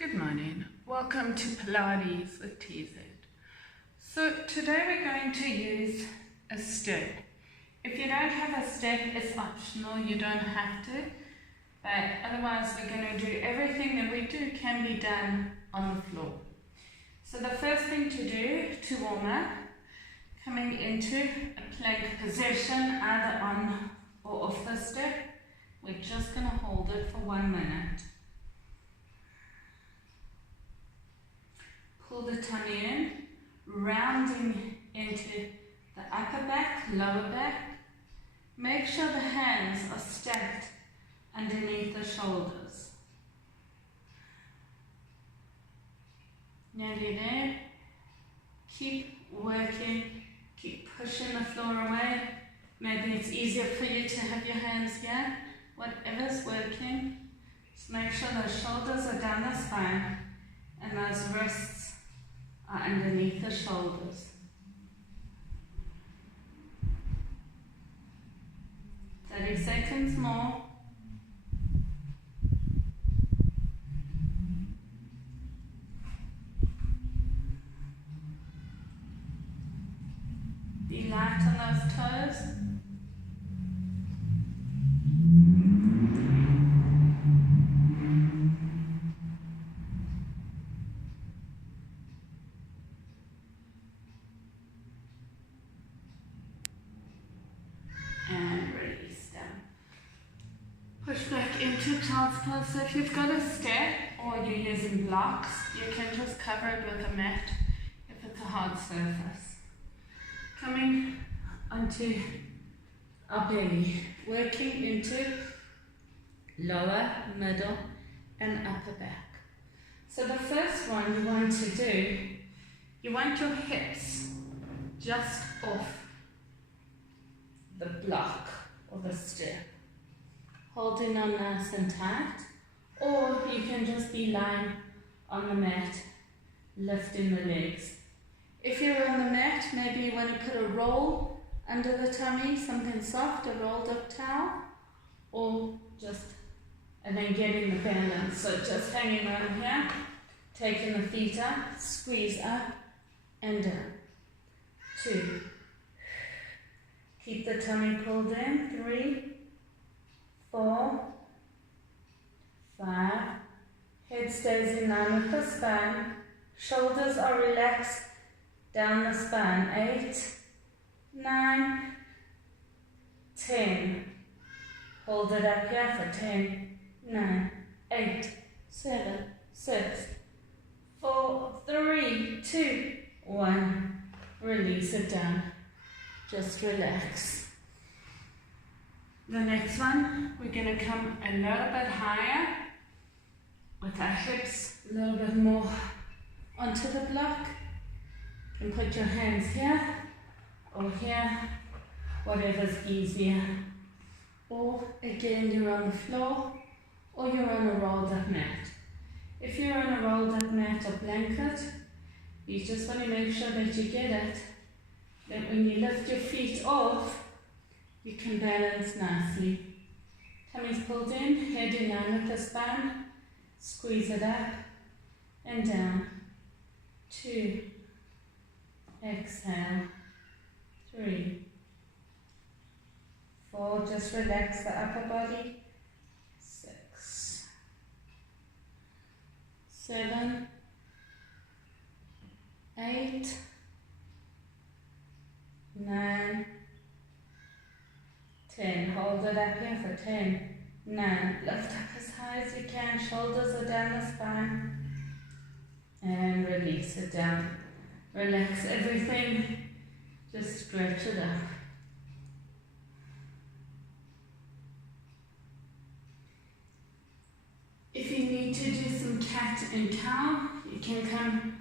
Good morning, welcome to Pilates with TZ. So today we're going to use a step. If you don't have a step, it's optional, you don't have to. But otherwise we're going to do everything that we do can be done on the floor. So the first thing to do to warm up, coming into a plank position, either on or off the step. We're just going to hold it for 1 minute. Pull the tummy in, rounding into the upper back, lower back. Make sure the hands are stacked underneath the shoulders. Nearly there. Keep working, keep pushing the floor away. Maybe it's easier for you to have your hands here. Whatever's working, just make sure those shoulders are down the spine and those wrists are underneath the shoulders. 30 seconds more. Be light on those toes. And release down. Push back into child's pose. So if you've got a step or you're using blocks, you can just cover it with a mat if it's a hard surface. Coming onto our belly, working into lower, middle and upper back. So the first one you want to do, you want your hips just off the block or the step. Holding on nice and tight, or you can just be lying on the mat, lifting the legs. If you're on the mat, maybe you want to put a roll under the tummy, something soft, a rolled up towel, or just, and then getting the balance. So just hanging on here, taking the feet up, squeeze up and down. 2. Keep the tummy pulled in. 3, 4, 5. Head stays in line with the spine. Shoulders are relaxed down the spine. 8, 9, 10. Hold it up here for 10, 9, 8, 7, 6, 4, 3, 2, 1. Release it down. Just relax. The next one, we're going to come a little bit higher with our hips a little bit more onto the block. You can put your hands here or here, whatever's easier. Or again, you're on the floor or you're on a rolled up mat. If you're on a rolled up mat or blanket, you just want to make sure that you get it. That when you lift your feet off, you can balance nicely. Tummy's pulled in, head in line with the spine, squeeze it up and down. 2, exhale. 3, 4, just relax the upper body. 6, 7, 8, 9, 10. Hold it up here for 10, 9. Lift up as high as you can. Shoulders are down the spine. And release it down. Relax everything. Just stretch it up. If you need to do some cat and cow, you can come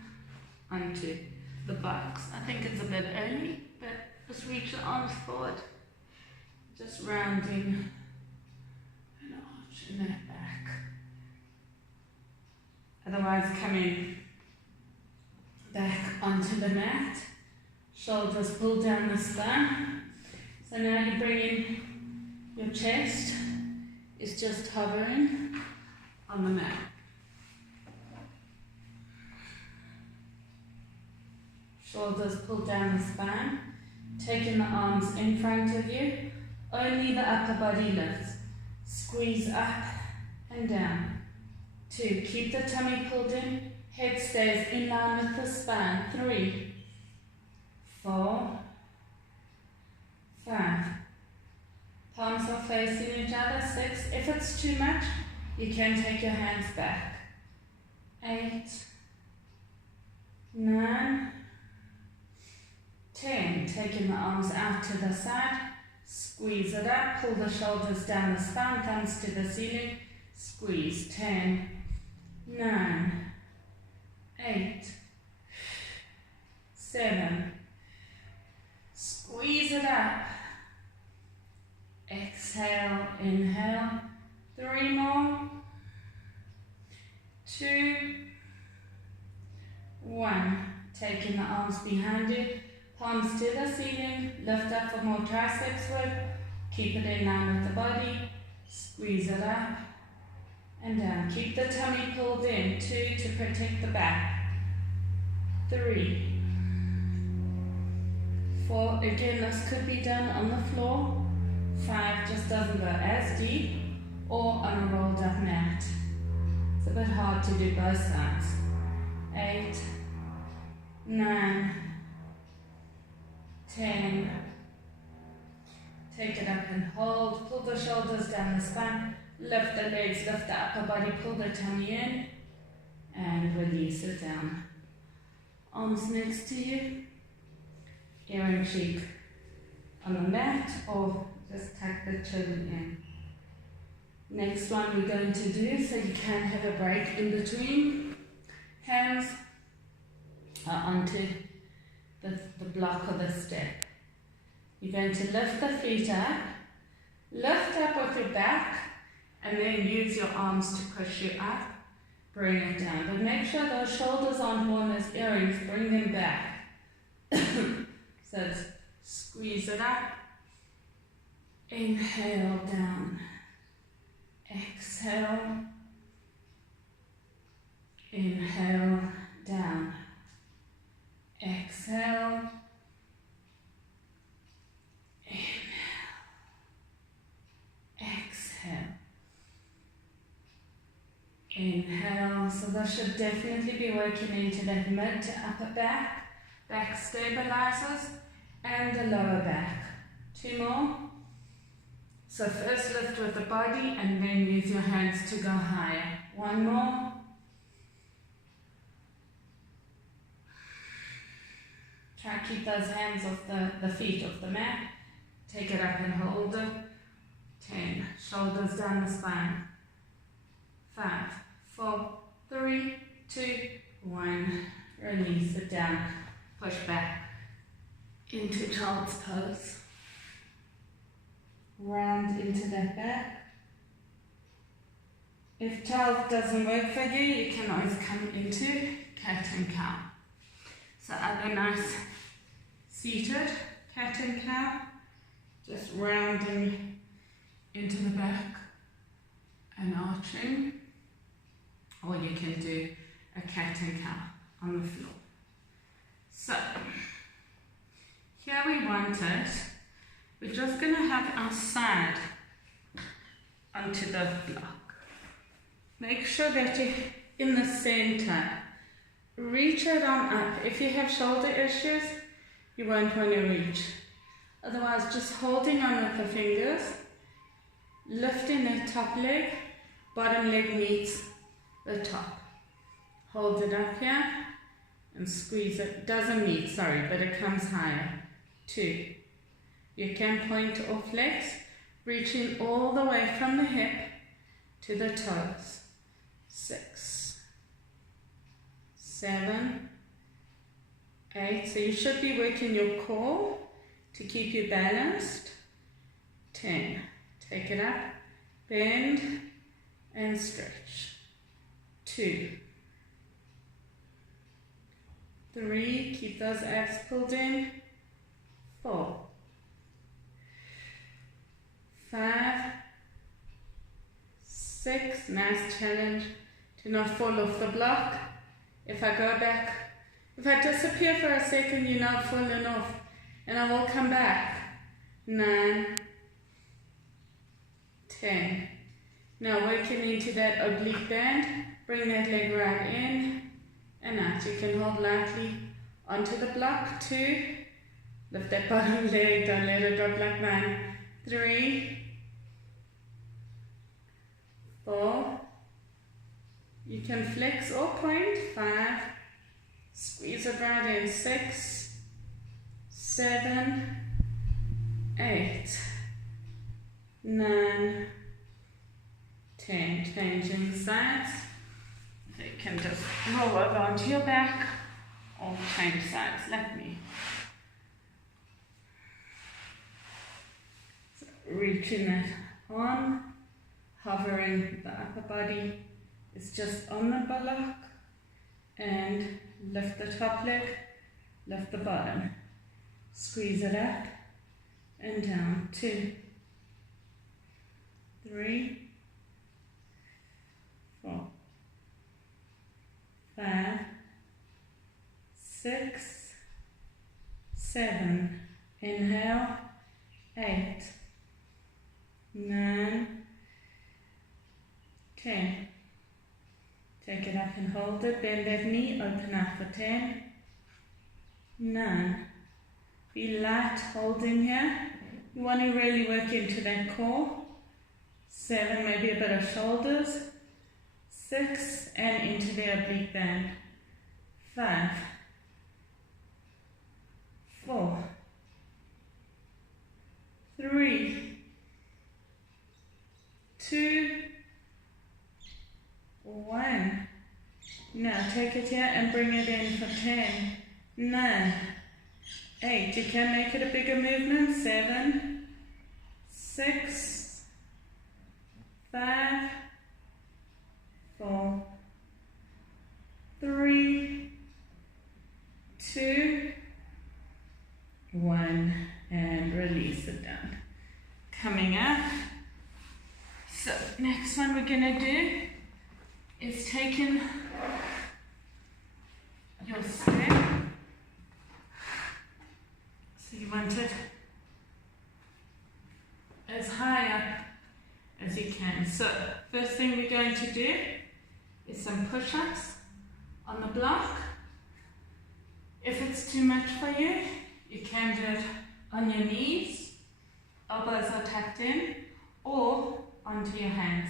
onto the box. I think it's a bit early, but just reach your arms forward. Just rounding and arching that back. Otherwise, coming back onto the mat. Shoulders pull down the spine. So now you bring in your chest is just hovering on the mat. shoulders pulled down the spine. Taking the arms in front of you. Only the upper body lifts. Squeeze up and down. 2. Keep the tummy pulled in. Head stays in line with the spine. 3, 4, 5. Palms are facing each other. 6. If it's too much, you can take your hands back. 8, 9, 10. Taking the arms out to the side. Squeeze it up. Pull the shoulders down the spine. Thumbs to the ceiling. Squeeze. 10, 9, 8, 7. Squeeze it up. Exhale, inhale. 3 more. 2, 1. Taking the arms behind you. Palms to the ceiling. Lift up for more triceps work. Keep it in line with the body. Squeeze it up and down. Keep the tummy pulled in. 2 to protect the back. 3, 4. Again, this could be done on the floor. 5 just doesn't go as deep, or on a rolled up mat. It's a bit hard to do both sides. 8, 9, 10. Take it up and hold. Pull the shoulders down the spine. Lift the legs, lift the upper body, pull the tummy in, and release it down. Arms next to you. Ear and cheek on the mat, or just tuck the chin in. Next one we're going to do, so you can have a break in between. Hands are onto the block or the step. You're going to lift the feet up, lift up with your back, and then use your arms to push you up, bring it down. But make sure those shoulders aren't worn as earrings, bring them back. So it's squeeze it up, inhale down, exhale, inhale down, exhale, inhale, exhale, inhale. So that should definitely be working into that mid to upper back, back stabilizers, and the lower back. 2 more. So first lift with the body and then use your hands to go higher. 1 more. Try to keep those hands off the feet off the mat. Take it up and hold it. 10. Shoulders down the spine. 5, 4, 3, 2, 1. Release it down. Push back into child's pose. Round into that back. If child doesn't work for you, you can always come into cat and cow. So other nice seated cat and cow, just rounding into the back and arching, or you can do a cat and cow on the floor. So here we want it. We're just going to have our side onto the block. Make sure that you're in the center. Reach it on up. If you have shoulder issues, you won't want to reach. Otherwise, just holding on with the fingers, lifting the top leg, bottom leg meets the top. Hold it up here and squeeze it. Doesn't meet, sorry, but it comes higher. 2. You can point or flex, reaching all the way from the hip to the toes. 6, 7, 8. So you should be working your core to keep you balanced. 10. Take it up, bend and stretch. 2, 3. Keep those abs pulled in. 4, 5, 6. Nice challenge to not fall off the block. If I go back If I disappear for a second, you're not falling off, and I will come back. 9, 10. Now working into that oblique band, bring that leg right in and out. You can hold lightly onto the block. 2, lift that bottom leg, don't let it drop like 9. 3, 4, you can flex or point. 5, squeeze it right in. 6, 7, 8, 9, 10. Changing sides. So you can just roll over onto your back or change sides like me. So reaching that arm, hovering the upper body is just on the block, and lift the top leg, lift the bottom. Squeeze it up and down. 2, 3, 4, 5, 6, 7. Inhale. 8, 9, 10. Take it up and hold it. Bend that knee. Open up for 10, 9. Be light holding here. You want to really work into that core. 7, maybe a bit of shoulders. 6, and into the oblique band. 5, 4, 3, 2, 1. Now take it here and bring it in for 10, 9, 8. You can make it a bigger movement. 7, 6, 5, 4, 3, 2, 1, and release it down. Coming up. So next one we're going to do is taking your step. So you want it as high up as you can. So first thing we're going to do is some push-ups on the block. If it's too much for you, you can do it on your knees, elbows are tucked in, or onto your hands.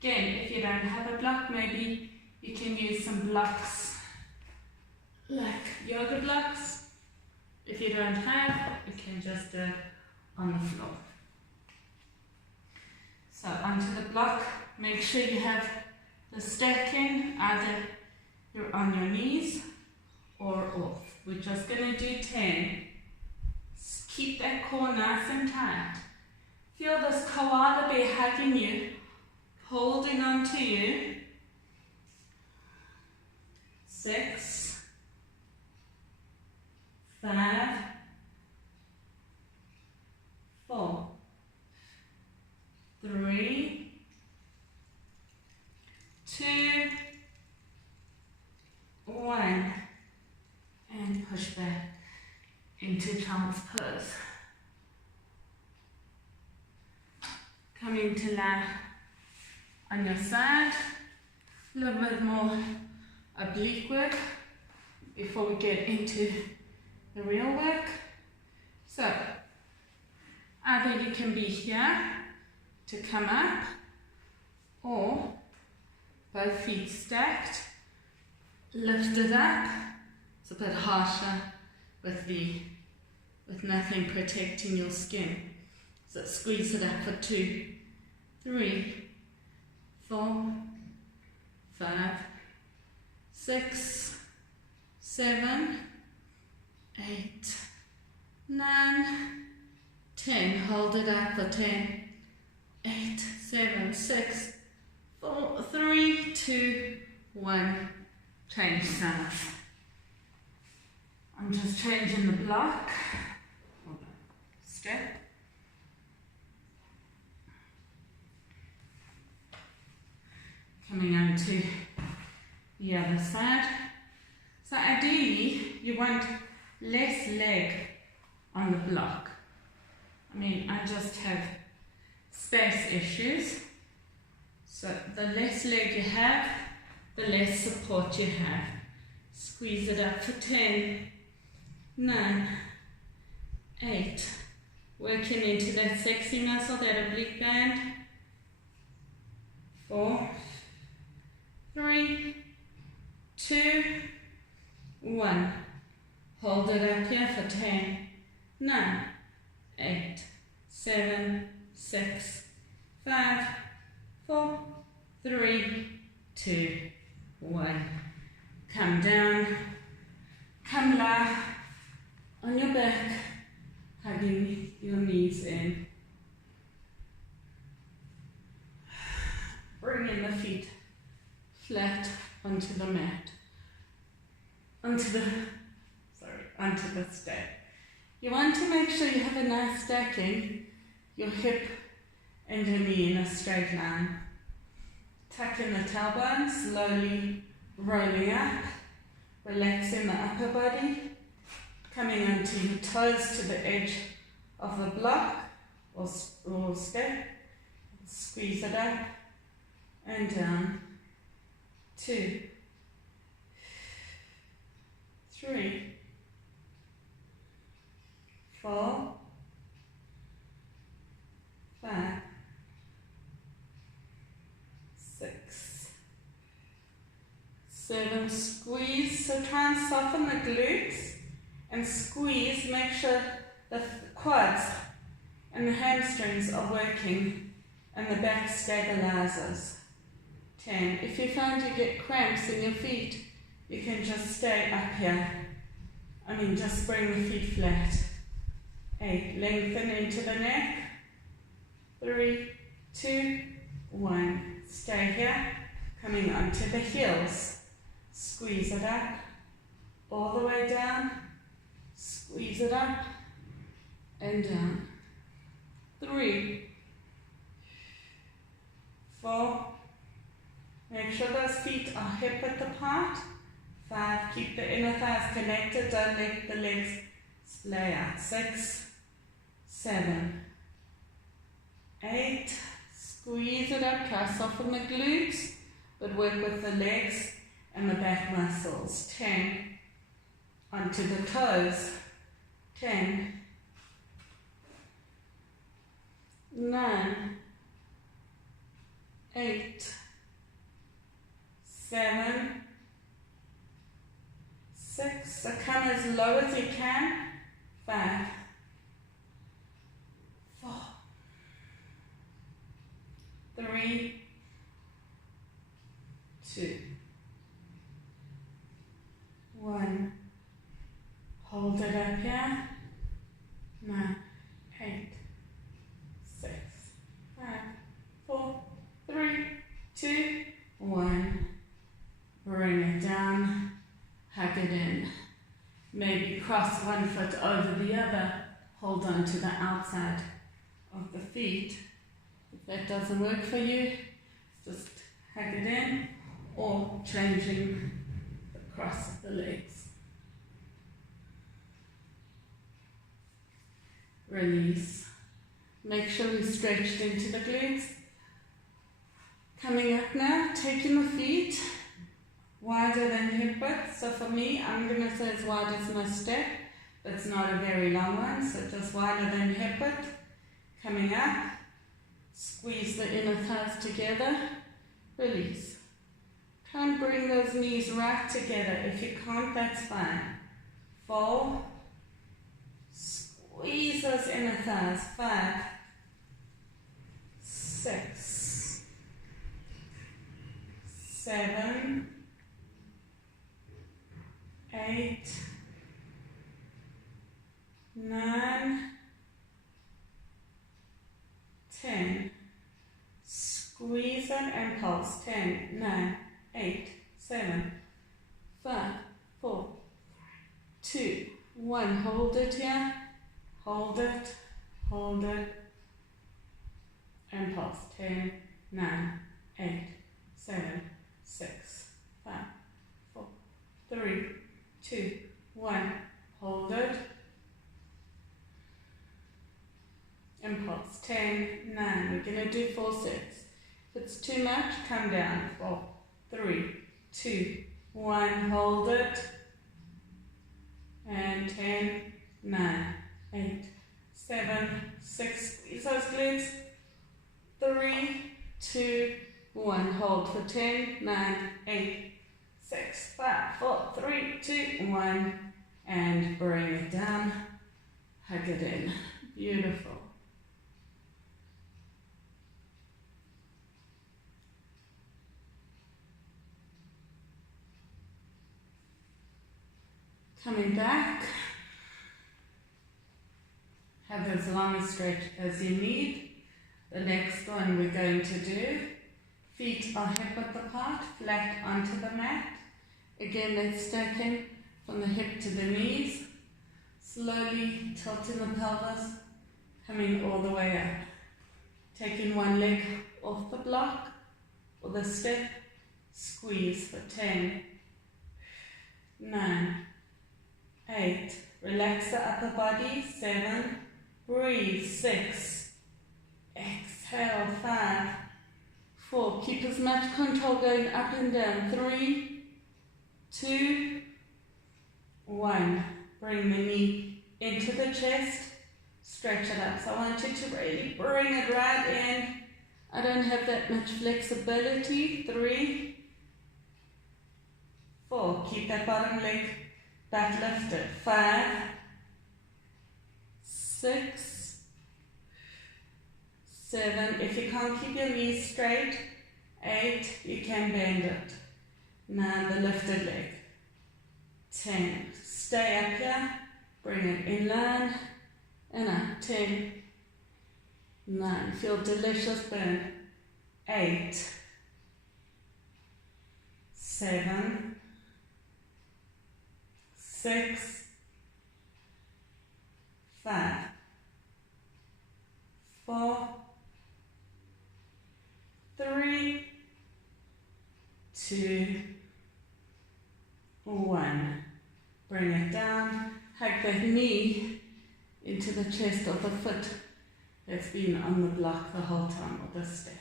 Again, if you don't have a block, maybe you can use some blocks like yoga blocks. If you don't have, you can just do it on the floor. So onto the block, make sure you have the stacking, either you're on your knees or off. We're just going to do 10. Keep that core nice and tight. Feel this koala bear hugging you, holding on to you. 6, 5, 4, 3, 2, 1, and push back into child's pose. Coming to lie on your side, a little bit more oblique work before we get into the real work. So either you can be here to come up, or both feet stacked, lift it up. It's a bit harsher with nothing protecting your skin. So squeeze it up for 2, 3, 4, 5, 6, 7, 8, 9, 10. Hold it up for 10, 8, 7, 6, 4, 3, 2, 1. Change sides. I'm just changing the block or the step. Coming on to the other side. So ideally, you want less leg on the block. I mean, I just have space issues. So the less leg you have, the less support you have. Squeeze it up for 10, 9, 8. Working into that sexy muscle, that oblique band. 4, 3, 2, 1. Hold it up here for 10, 9, 8, 7, 6, 5, 4, 3, 2, 1. Come down, come low on your back, hugging your knees in. Bring in the feet flat onto the mat, onto the step. You want to make sure you have a nice stacking, your hip and your knee in a straight line. Tuck in the tailbone, slowly rolling up, relaxing the upper body, coming onto your toes to the edge of the block or step. Squeeze it up and down. 2, 3, 4, 5, 6, 7. Squeeze, so try and soften the glutes and squeeze. Make sure the quads and the hamstrings are working and the back stabilizes. 10. If you find you get cramps in your feet, you can just stay up here. Just bring the feet flat. 8. Lengthen into the neck. 3, 2, 1. Stay here. Coming onto the heels. Squeeze it up. All the way down. Squeeze it up. And down. 3, 4. Make sure those feet are hip width apart. 5. Keep the inner thighs connected. Don't let the legs splay out. 6, 7, 8. Squeeze it up. Try to soften the glutes, but work with the legs and the back muscles. 10. Onto the toes. 10, 9, 8, 7, 6. So come as low as you can. 5, 4, 3, 2, 1. Hold it up here. 9, 8, 6, 5, 4, 3, 2, 1. Bring it down. Hug it in. Maybe cross one foot over the other. Hold on to the outside of the feet. If that doesn't work for you, just hug it in or changing the cross of the legs. Release. Make sure we stretched into the glutes. Coming up now, taking the feet wider than hip width. So for me, I'm going to say as wide as my step. That's not a very long one, so just wider than hip width. Coming up, squeeze the inner thighs together, release. Try and bring those knees right together. If you can't, that's fine. 4, squeeze those inner thighs. 5, 6, 7, 8, 9, 10. Squeeze it and pulse. 10, 9, 8, 7, 5, 4, 2, 1. Hold it here. Hold it. Hold it. And pulse. 10, 9, 8, 7, 6, 5, 4, 3, 2, 1. Hold it. Impulse. 10, 9. We're going to do 4 sets. If it's too much, come down. 4, 3, 2, 1. Hold it. And 10, 9, 8, 7, 6. Squeeze those glutes. 3, 2, 1. Hold for 10, 9, 8, 6, 5, 4, 3, 2, 1. And bring it down. Hug it in. Beautiful. Coming back. Have as long a stretch as you need. The next one we're going to do, feet are hip width apart, flat onto the mat. Again, let's stack in from the hip to the knees. Slowly tilting the pelvis, coming all the way up. Taking one leg off the block or the step, squeeze for 10, 9, 8, relax the upper body, 7, breathe, 6, exhale, 5, 4, keep as much control going up and down, 3, 2, 1, bring the knee into the chest, stretch it up. So I want you to really bring it right in. I don't have that much flexibility, 3, 4, keep that bottom leg back lifted, 5, 6, 7, if you can't keep your knees straight, 8, you can bend it, 9, the lifted leg, 10, stay up here, bring it in line, and up, 10, 9, feel delicious burn, 8, 7, 6, 5, 4, 3, 2, 1. Bring it down. Hug that knee into the chest of the foot that's been on the block the whole time, or the step.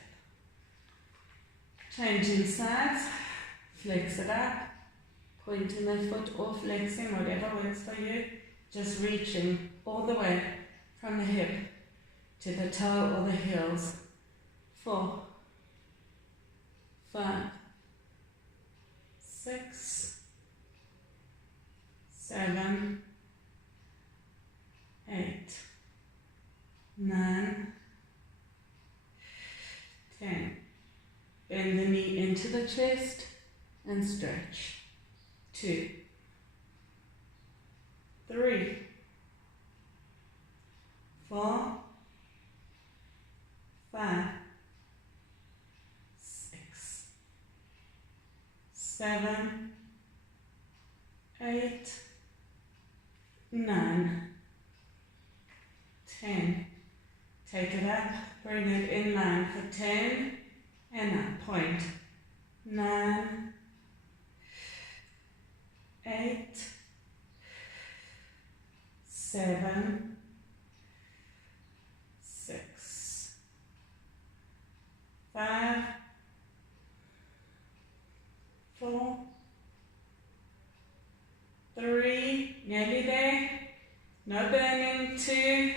Changing sides. Flex it up. Pointing the foot or flexing, whatever works for you. Just reaching all the way from the hip to the toe or the heels. 4, 5, 6, 7, 8, 9, 10. Bend the knee into the chest and stretch. 2, 3, 4, 5, 6, 7, 8, 9, 10. Take it up, bring it in line for 10 and up. Point. 9, 8, 7, 6, 5, 4, 3, nearly there, no burning, 2,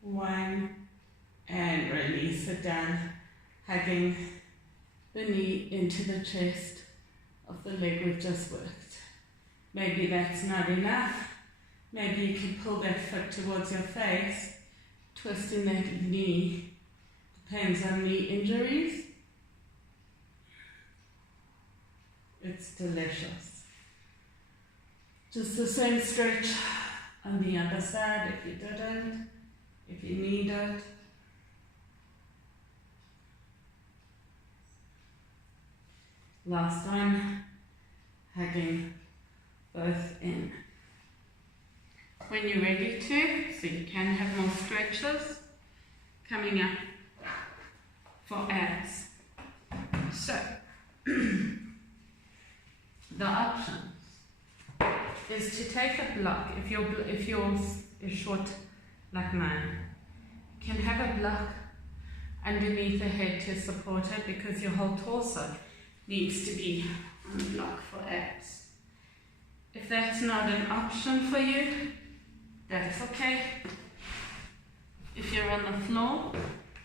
1, and release it down, hugging the knee into the chest of the leg we've just worked. Maybe that's not enough. Maybe you can pull that foot towards your face, twisting that knee. Depends on knee injuries. It's delicious. Just the same stretch on the other side if you didn't, if you need it. Last one, hugging both in. When you're ready to, so you can have more stretches, coming up for abs. So, the options. is to take a block. If yours is short like mine, you can have a block underneath the head to support it, because your whole torso needs to be on the block for abs. If that's not an option for you, that's okay. If you're on the floor,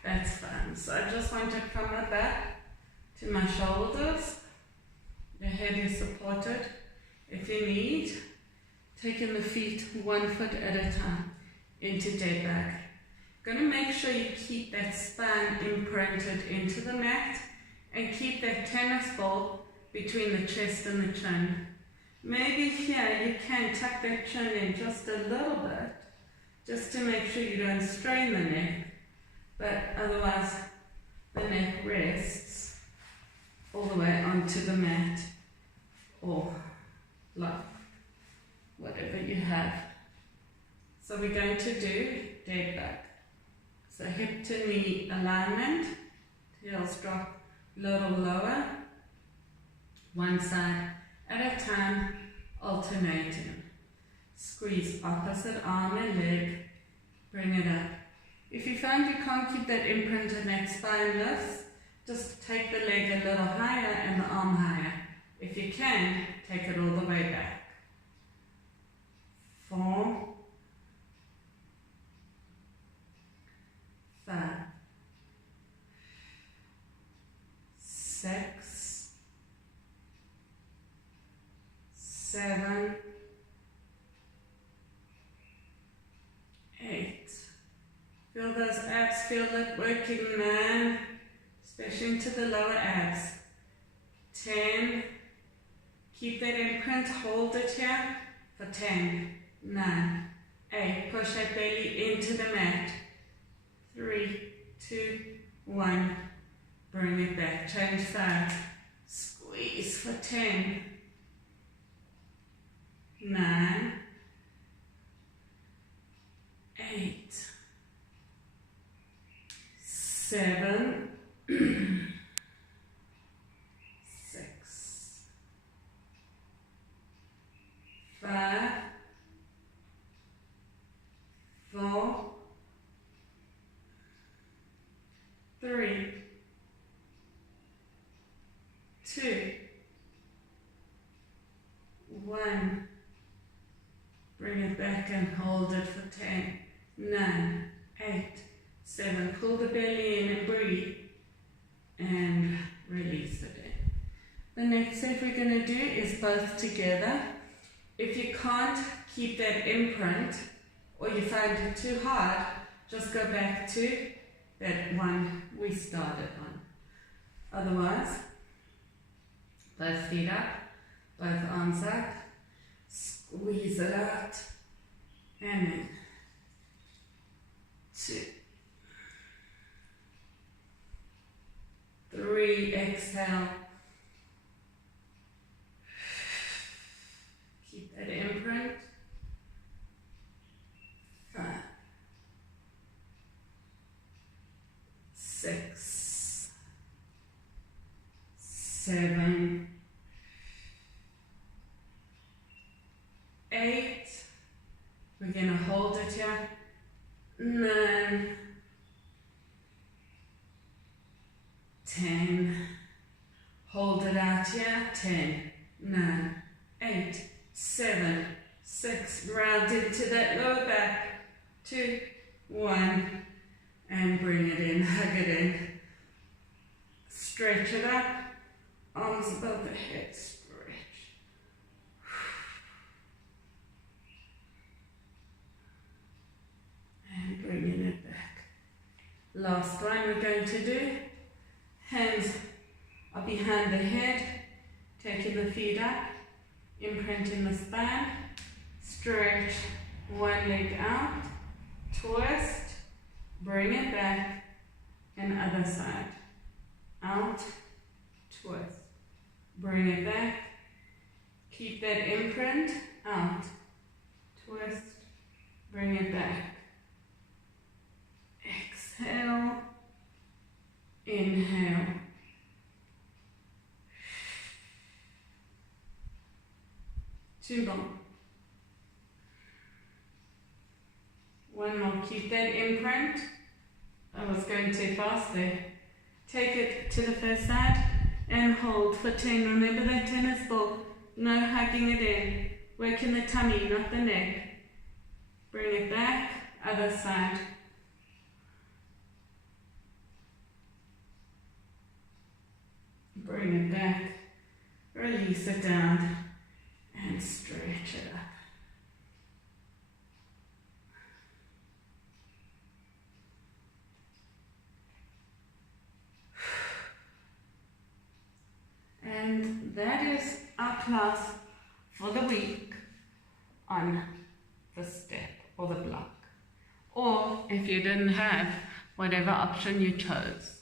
that's fine. So I just want to come my back to my shoulders. The head is supported. If you need, taking the feet 1 foot at a time into dead bug. Going to make sure you keep that spine imprinted into the mat and keep that tennis ball between the chest and the chin. Maybe here you can tuck that chin in just a little bit, just to make sure you don't strain the neck, but otherwise the neck rests all the way onto the mat or like whatever you have. So we're going to do dead bug. So hip to knee alignment, heels drop a little lower, one side at a time, alternating. Squeeze opposite arm and leg, bring it up. If you find you can't keep that imprint and that spine lifts, just take the leg a little higher and the arm higher. If you can, take it all the way back. 4, 5, 6, 7, 8. Feel those abs, feel it working, man, especially into the lower abs. 10. Keep that imprint, hold it here for 10, 9, 8. Push that belly into the mat. 3, 2, 1. Bring it back. Change sides. Squeeze for 10, 9, 8, 7, 6, 5, 4, 3, 2, 1. Bring it back and hold it for 10, 9, 8, 7. Pull the belly in and breathe. And release it in. The next step we're going to do is both together. If you can't keep that imprint, or you find it too hard, just go back to that one we started on. Otherwise, both feet up, both arms up, squeeze it out, and in. 2, 3, exhale. Keep that imprint. 5, 6, 7, 8. We're going to hold it here. 9, 10. Hold it out here. 10, 9, 8, 7, 6. Round into that lower back. 2, 1. And bring it in. Hug it in. Stretch it up. Arms above the head. Stretch. And bringing it back. Last one we're going to do. Hands are behind the head. Taking the feet up. Imprinting the spine. Stretch one leg out. Twist. Bring it back. And other side. Out. Twist. Bring it back. Keep that imprint. Out. Twist. Bring it back. Exhale. Inhale. Two more. One more, keep that imprint. I was going too fast there. Take it to the first side and hold for 10. Remember that tennis ball, no hugging it in. Working the tummy, not the neck. Bring it back, other side. Bring it back, release it down, and stretch it up. And that is our class for the week on the step or the block. Or if you didn't have whatever option you chose.